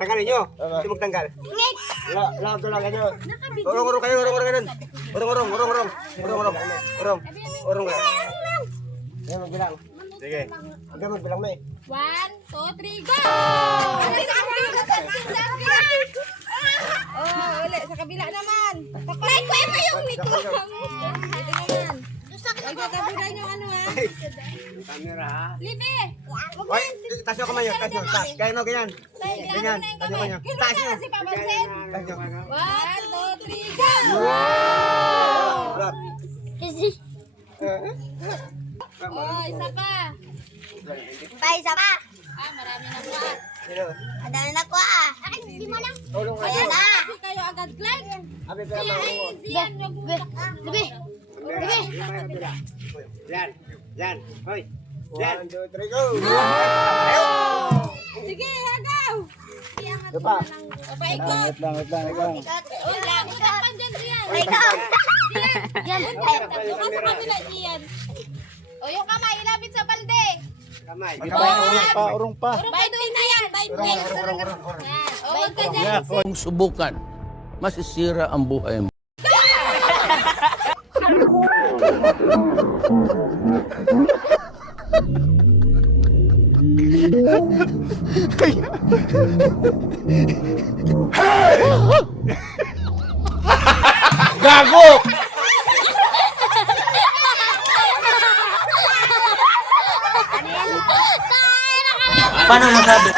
Tanggalin nyo. Hindi magtanggal. Lahat lang kayo. Urong kayo, urong ganun. Urong kayo. Yan, magbilang. Sige. Hanggang magbilang mo eh. 1, 2, 3, go! Oh, ulit. Sa kabila naman. Nay, kuya mo yung miko. Ito naman. Magkakaburan yung ano ha. Camera ha. Libe! Oy, taas nyo kamay nyo. Taas nyo. Kaya no, ganyan. Ganyan. Taas nyo kamay nyo. Taas nyo. Si Papa Zen. Taas nyo. 1, 2, 3, go! Ulat. Oh, isa pa. Isa pa. Ah, marami na po ah. Sino? Madami na ko ah. Hindi mo lang. Tulong kayo. Ayan na. Kasi kayo agad, Clark. Abi, Siya ay siyan. Gabi. Yan. Hoy. Yan. 1, 2, 3, go. Sige, agaw. Diba? Papaikot. Wait lang. Uy, lang. Utapan dyan, Siyan. Ikaw. Yan. Tatlo ka sa kabila, Siyan. O, yung kamay, ilapit sa balde. Kamay. Urong pa. Bite na yan, bite na yan. Yan. O, huwag ka dyan. Kung subukan, masisira ang buhay mo. Gago! Paano masabi?